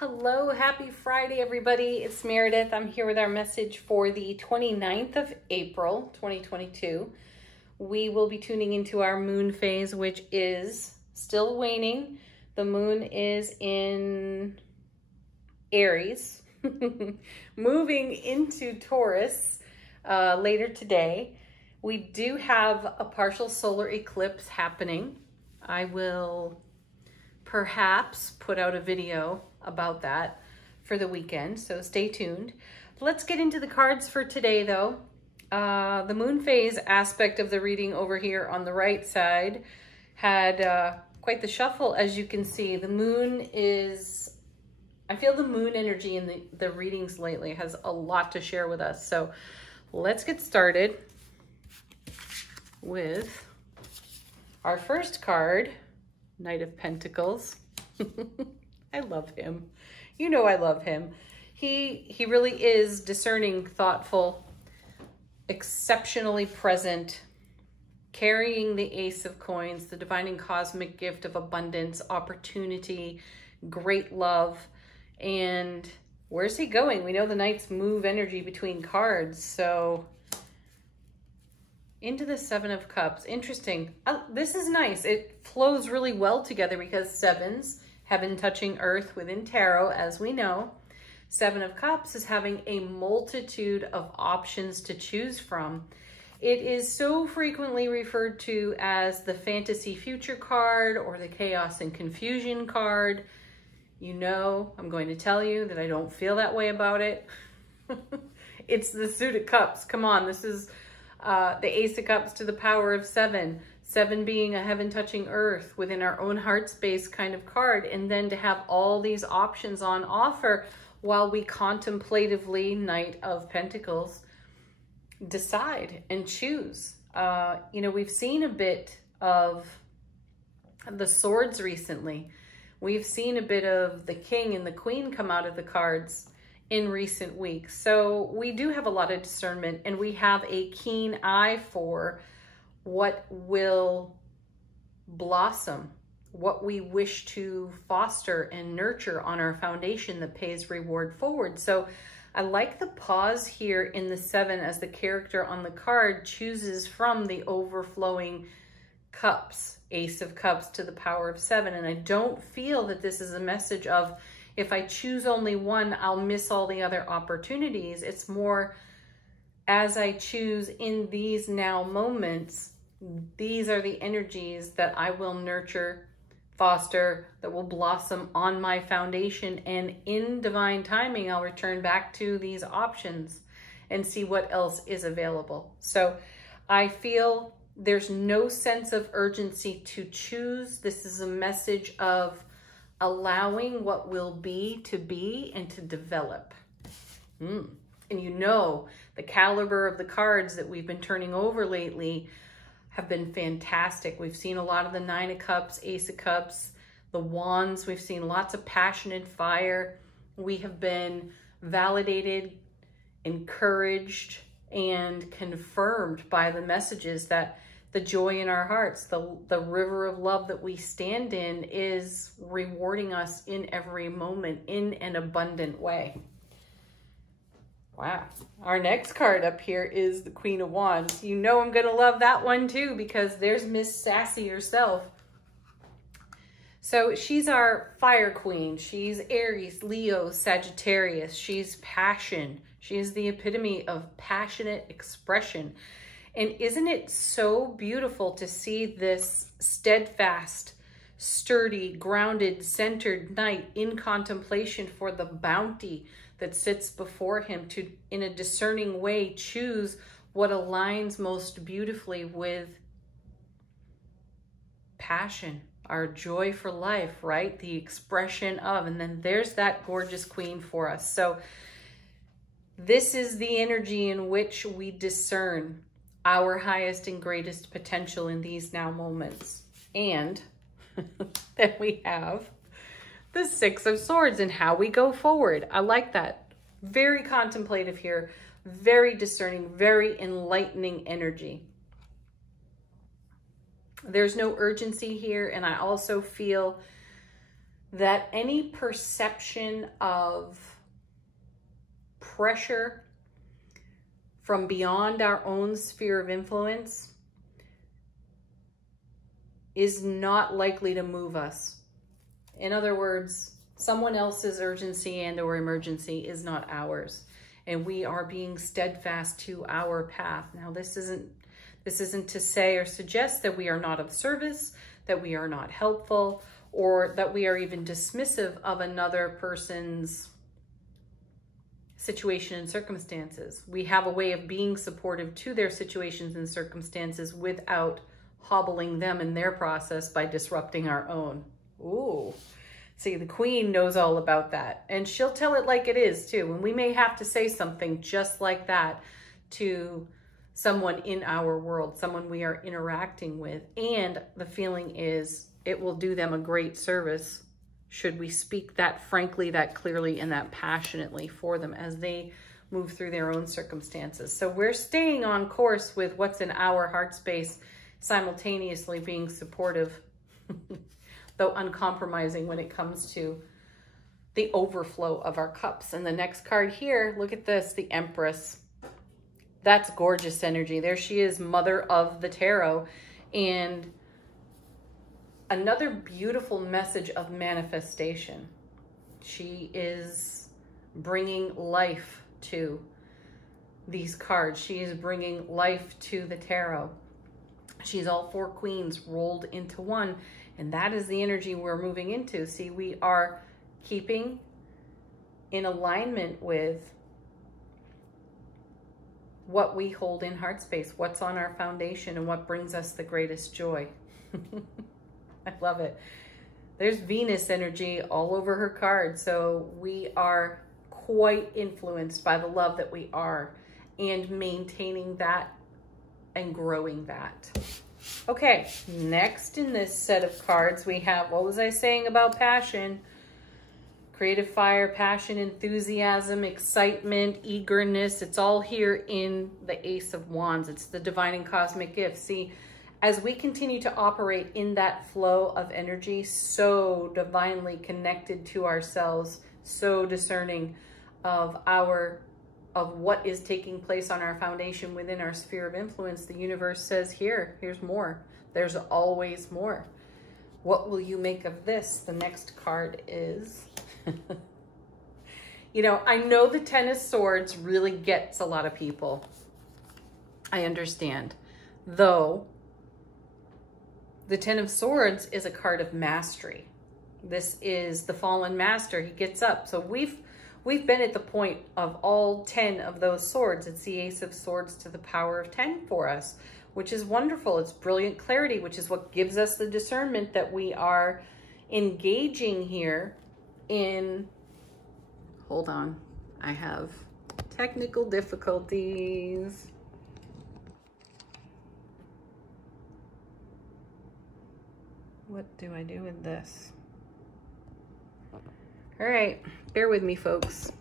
Hello, happy Friday, everybody. It's Meredith. I'm here with our message for the 29th of April, 2022. We will be tuning into our moon phase, which is still waning. The moon is in Aries, moving into Taurus later today. We do have a partial solar eclipse happening. I will perhaps put out a video about that for the weekend, so stay tuned. Let's get into the cards for today, though. The moon phase aspect of the reading over here on the right side had quite the shuffle, as you can see. The moon is, I feel the moon energy in the readings lately has a lot to share with us. So let's get started with our first card, Knight of Pentacles. I love him. You know I love him. He really is discerning, thoughtful, exceptionally present, carrying the Ace of Coins, the divine and cosmic gift of abundance, opportunity, great love. And where's he going? We know the Knights move energy between cards, so into the Seven of Cups. Interesting. This is nice. It flows really well together because sevens, heaven touching earth within tarot, as we know. Seven of Cups is having a multitude of options to choose from. It is so frequently referred to as the fantasy future card or the chaos and confusion card. You know, I'm going to tell you that I don't feel that way about it. It's the suit of cups. Come on, this is the Ace of Cups to the power of seven. Seven being a heaven touching earth within our own heart space kind of card. And then to have all these options on offer while we contemplatively, Knight of Pentacles, decide and choose. You know, we've seen a bit of the swords recently. We've seen a bit of the King and the Queen come out of the cards in recent weeks. So we do have a lot of discernment, and we have a keen eye for what will blossom, what we wish to foster and nurture on our foundation that pays reward forward. So I like the pause here in the seven as the character on the card chooses from the overflowing cups, Ace of Cups to the power of seven. And I don't feel that this is a message of, if I choose only one, I'll miss all the other opportunities. It's more, as I choose in these now moments, these are the energies that I will nurture, foster, that will blossom on my foundation. And in divine timing, I'll return back to these options and see what else is available. So I feel there's no sense of urgency to choose. This is a message of allowing what will be to be and to develop. And you know, the caliber of the cards that we've been turning over lately have been fantastic. We've seen a lot of the Nine of Cups, Ace of Cups, the Wands. We've seen lots of passionate fire. We have been validated, encouraged, and confirmed by the messages that the joy in our hearts, the river of love that we stand in, is rewarding us in every moment in an abundant way. Wow. Our next card up here is the Queen of Wands. You know I'm going to love that one too, because there's Miss Sassy herself. So she's our fire queen. She's Aries, Leo, Sagittarius. She's passion. She is the epitome of passionate expression. And isn't it so beautiful to see this steadfast, sturdy, grounded, centered knight in contemplation for the bounty that sits before him, to, in a discerning way, choose what aligns most beautifully with passion, our joy for life, right? The expression of, and then there's that gorgeous queen for us. So this is the energy in which we discern our highest and greatest potential in these now moments. And then we have the Six of Swords and how we go forward. I like that. Very contemplative here, very discerning, very enlightening energy. There's no urgency here, and I also feel that any perception of pressure from beyond our own sphere of influence is not likely to move us. In other words, someone else's urgency and or emergency is not ours, and we are being steadfast to our path. Now, this isn't to say or suggest that we are not of service, that we are not helpful, or that we are even dismissive of another person's situation and circumstances. We have a way of being supportive to their situations and circumstances without hobbling them in their process by disrupting our own. Ooh. See, the Queen knows all about that, and she'll tell it like it is too. And we may have to say something just like that to someone in our world, someone we are interacting with. And the feeling is it will do them a great service should we speak that frankly, that clearly, and that passionately for them as they move through their own circumstances. So we're staying on course with what's in our heart space, simultaneously being supportive, though uncompromising when it comes to the overflow of our cups. And the next card here, look at this, the Empress. That's gorgeous energy. There she is, mother of the tarot. And another beautiful message of manifestation. She is bringing life to these cards. She is bringing life to the tarot. She's all four queens rolled into one. And that is the energy we're moving into. See, we are keeping in alignment with what we hold in heart space, what's on our foundation, and what brings us the greatest joy. I love it. There's Venus energy all over her card. So we are quite influenced by the love that we are and maintaining that and growing that. Okay, next in this set of cards, we have, what was I saying about passion? Creative fire, passion, enthusiasm, excitement, eagerness. It's all here in the Ace of Wands. It's the divine and cosmic gift. See, as we continue to operate in that flow of energy, so divinely connected to ourselves, so discerning of what is taking place on our foundation within our sphere of influence, the universe says, here's more. There's always more. What will you make of this? The next card is, you know, I know the Ten of Swords really gets a lot of people. I understand. Though, the Ten of Swords is a card of mastery. This is the fallen master. He gets up. So we've been at the point of all 10 of those swords. It's the Ace of Swords to the power of 10 for us, which is wonderful. It's brilliant clarity, which is what gives us the discernment that we are engaging here in, hold on, I have technical difficulties. What do I do with this? All right, bear with me, folks.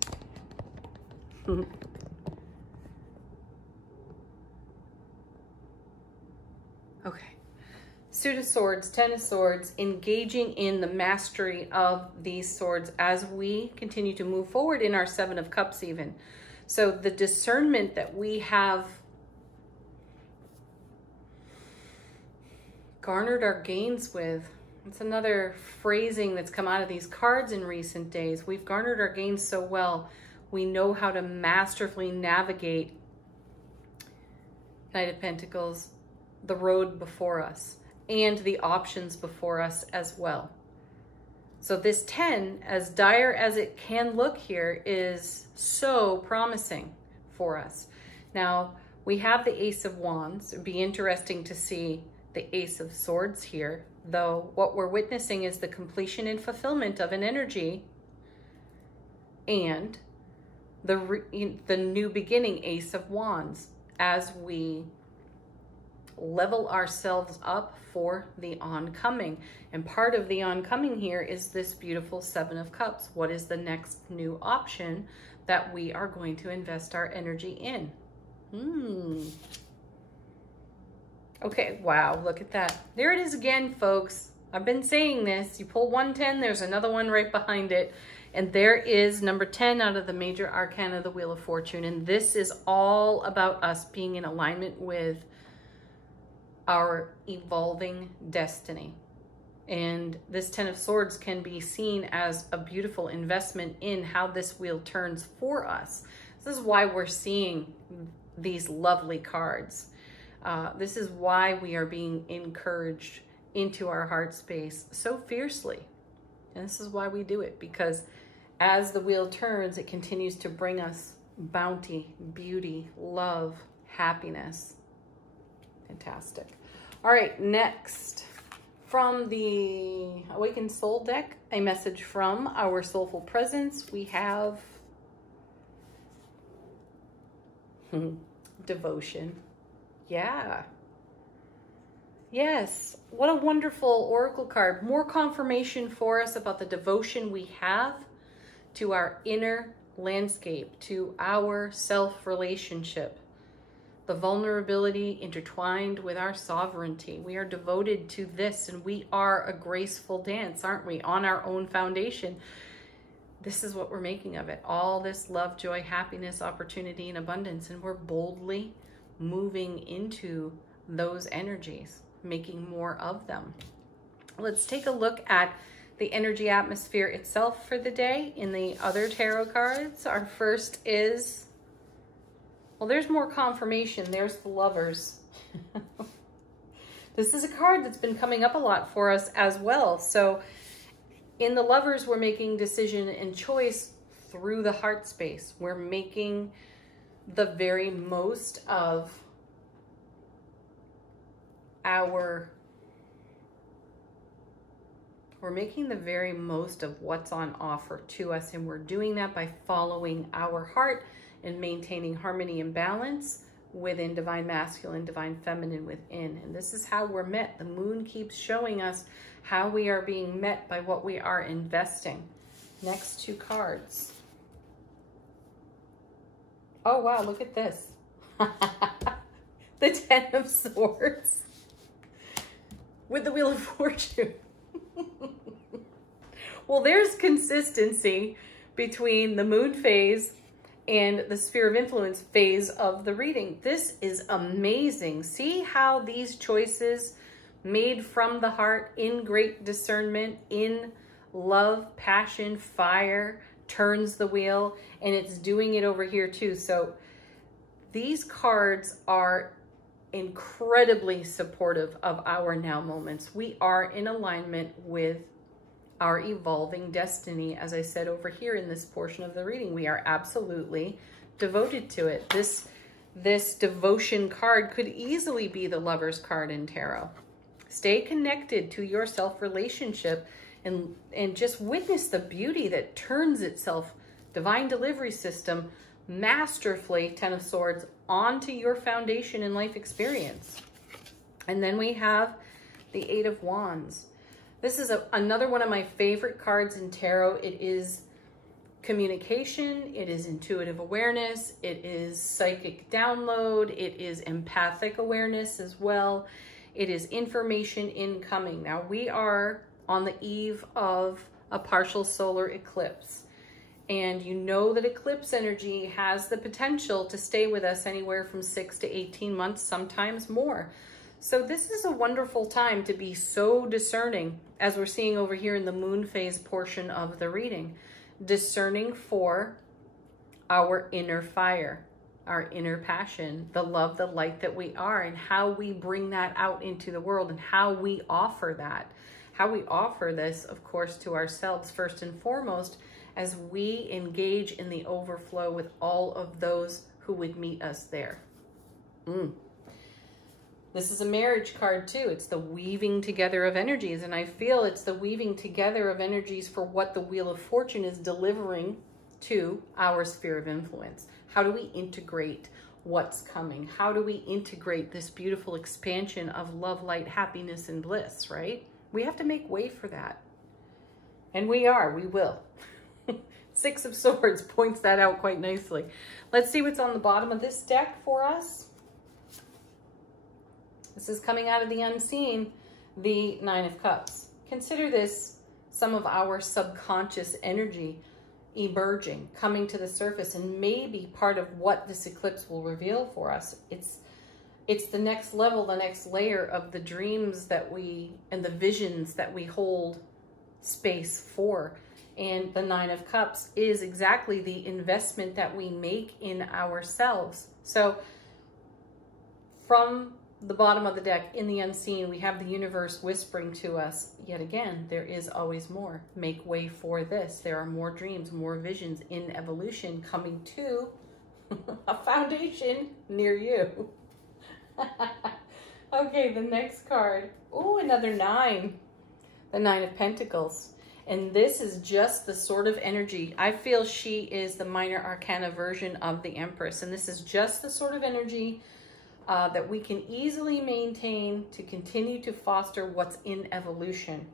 Okay. Suit of Swords, Ten of Swords, engaging in the mastery of these swords as we continue to move forward in our Seven of Cups even. So the discernment that we have garnered our gains with. It's another phrasing that's come out of these cards in recent days. We've garnered our gains so well. We know how to masterfully navigate, Knight of Pentacles, the road before us and the options before us as well. So this 10, as dire as it can look here, is so promising for us. Now, we have the Ace of Wands. It'd be interesting to see the Ace of Swords here, though what we're witnessing is the completion and fulfillment of an energy and the new beginning, Ace of Wands, as we level ourselves up for the oncoming. And part of the oncoming here is this beautiful Seven of Cups. What is the next new option that we are going to invest our energy in? Okay, wow, look at that. There it is again, folks. I've been saying this. You pull 110, there's another one right behind it. And there is number 10 out of the major arcana of the Wheel of Fortune. And this is all about us being in alignment with our evolving destiny. And this 10 of Swords can be seen as a beautiful investment in how this wheel turns for us. This is why we're seeing these lovely cards. This is why we are being encouraged into our heart space so fiercely. And this is why we do it, because as the wheel turns, it continues to bring us bounty, beauty, love, happiness. Fantastic. All right, next, from the Awakened Soul deck, a message from our soulful presence, we have devotion. Yeah. Yes. What a wonderful oracle card. More confirmation for us about the devotion we have to our inner landscape, to our self-relationship. The vulnerability intertwined with our sovereignty. We are devoted to this, and we are a graceful dance, aren't we? On our own foundation. This is what we're making of it. All this love, joy, happiness, opportunity, and abundance. And we're boldly moving into those energies, making more of them. Let's take a look at the energy atmosphere itself for the day in the other tarot cards. Our first is, well, there's more confirmation. There's the Lovers. This is a card that's been coming up a lot for us as well. So in the Lovers, we're making decision and choice through the heart space. We're making the very most of what's on offer to us, and we're doing that by following our heart and maintaining harmony and balance within divine masculine, divine feminine within. And this is how we're met. The moon keeps showing us how we are being met by what we are investing. Next two cards. Oh wow, look at this. The 10 of Swords with the Wheel of Fortune. Well, there's consistency between the moon phase and the sphere of influence phase of the reading. This is amazing. See how these choices made from the heart, in great discernment, in love, passion, fire, turns the wheel, and it's doing it over here too. So these cards are incredibly supportive of our now moments. We are in alignment with our evolving destiny. As I said over here in this portion of the reading, we are absolutely devoted to it. This devotion card could easily be the Lover's card in tarot. Stay connected to your self-relationship and just witness the beauty that turns itself, divine delivery system, masterfully, 10 of Swords, onto your foundation and life experience. And then we have the 8 of Wands. This is another one of my favorite cards in tarot. It is communication, it is intuitive awareness, it is psychic download, it is empathic awareness as well. It is information incoming. Now we are on the eve of a partial solar eclipse. And you know that eclipse energy has the potential to stay with us anywhere from 6 to 18 months, sometimes more. So this is a wonderful time to be so discerning, as we're seeing over here in the moon phase portion of the reading, discerning for our inner fire, our inner passion, the love, the light that we are, and how we bring that out into the world, and how we offer that, how we offer this, of course, to ourselves first and foremost, as we engage in the overflow with all of those who would meet us there. This is a marriage card too. It's the weaving together of energies, and I feel it's the weaving together of energies for what the Wheel of Fortune is delivering to our sphere of influence. How do we integrate what's coming? How do we integrate this beautiful expansion of love, light, happiness, and bliss, right? We have to make way for that. And we will. 6 of Swords points that out quite nicely. Let's see what's on the bottom of this deck for us. This is coming out of the unseen, the 9 of Cups. consider this some of our subconscious energy emerging, coming to the surface, and maybe part of what this eclipse will reveal for us. It's the next level, the next layer of the dreams that and the visions that we hold space for. And the Nine of Cups is exactly the investment that we make in ourselves. So from the bottom of the deck, in the unseen, we have the universe whispering to us, yet again, there is always more. Make way for this. There are more dreams, more visions in evolution coming to a foundation near you. Okay, the next card. Oh, another 9. The Nine of Pentacles. And this is just the sort of energy. I feel she is the minor arcana version of the Empress. And this is just the sort of energy that we can easily maintain to continue to foster what's in evolution.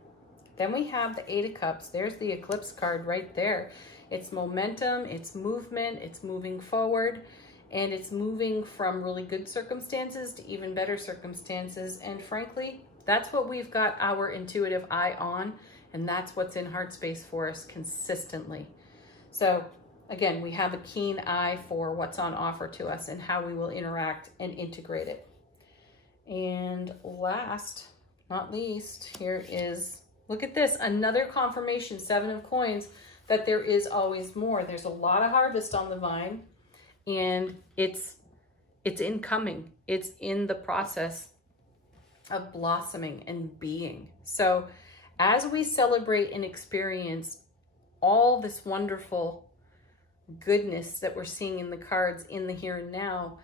Then we have the Eight of Cups. There's the eclipse card right there. It's momentum, it's movement, it's moving forward, and it's moving from really good circumstances to even better circumstances. And frankly, that's what we've got our intuitive eye on, and that's what's in heart space for us consistently. So again, we have a keen eye for what's on offer to us and how we will interact and integrate it. And last, not least, here is, look at this, another confirmation, 7 of Coins, that there is always more. There's a lot of harvest on the vine, and it's incoming. It's in the process of blossoming and being. So as we celebrate and experience all this wonderful goodness that we're seeing in the cards in the here and now,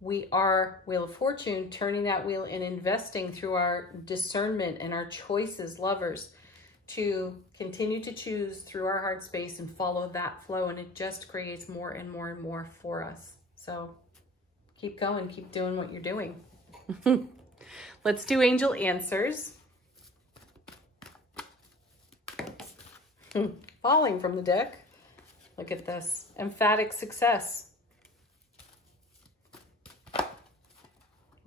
we are, Wheel of Fortune, turning that wheel and investing through our discernment and our choices, lovers, to continue to choose through our heart space and follow that flow, and it just creates more and more and more for us. So keep going, keep doing what you're doing. Let's do angel answers. Falling from the deck. Look at this. Emphatic success.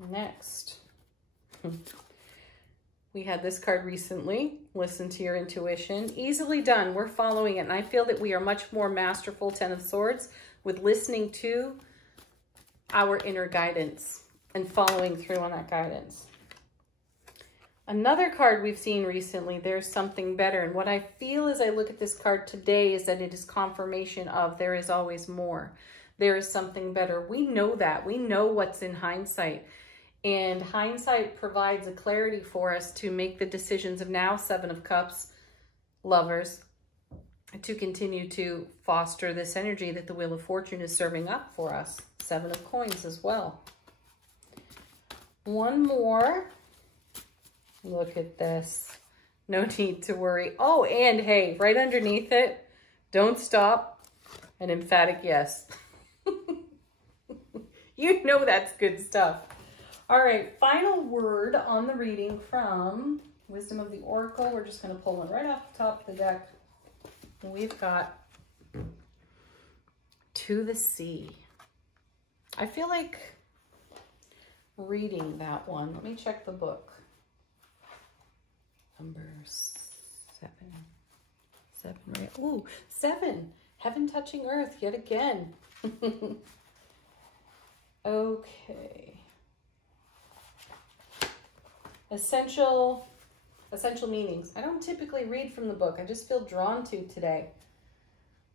Next. We had this card recently. Listen to your intuition. Easily done. We're following it. And I feel that we are much more masterful, 10 of Swords, with listening to our inner guidance and following through on that guidance. Another card we've seen recently, there's something better. And what I feel as I look at this card today is that it is confirmation of there is always more. There is something better. We know that. We know what's in hindsight. And hindsight provides a clarity for us to make the decisions of now, 7 of Cups, lovers, to continue to foster this energy that the Wheel of Fortune is serving up for us. 7 of Coins as well. One more. Look at this. No need to worry. Oh, and hey, right underneath it, don't stop. An emphatic yes. You know that's good stuff. All right, final word on the reading from Wisdom of the Oracle. We're just going to pull one right off the top of the deck. We've got To the Sea. I feel like reading that one. Let me check the book. Number 7. 7, right? Ooh, 7. Heaven touching earth yet again. Okay. Essential meanings. I don't typically read from the book. I just feel drawn to today.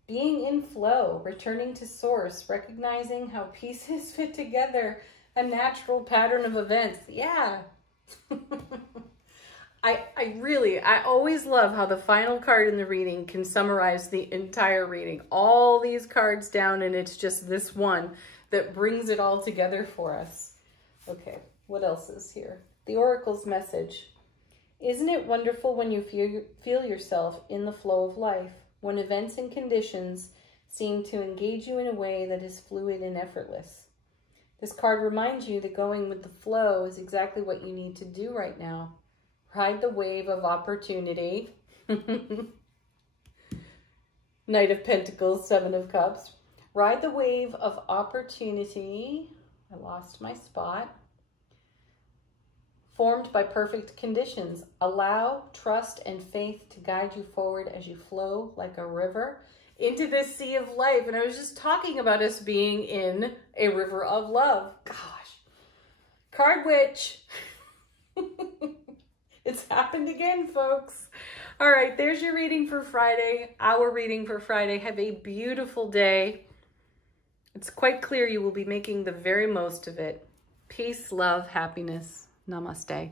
Being in flow, returning to source, recognizing how pieces fit together, a natural pattern of events. Yeah. I always love how the final card in the reading can summarize the entire reading. All these cards down, and it's just this one that brings it all together for us. Okay, what else is here? The Oracle's message. Isn't it wonderful when you feel yourself in the flow of life, when events and conditions seem to engage you in a way that is fluid and effortless? This card reminds you that going with the flow is exactly what you need to do right now. Ride the wave of opportunity. Knight of Pentacles, 7 of Cups. Ride the wave of opportunity. I lost my spot. formed by perfect conditions. Allow trust and faith to guide you forward as you flow like a river into this sea of life. And I was just talking about us being in a river of love. Gosh. Card Witch. It's happened again, folks. All right, there's your reading for Friday, our reading for Friday. Have a beautiful day. It's quite clear you will be making the very most of it. Peace, love, happiness. Namaste.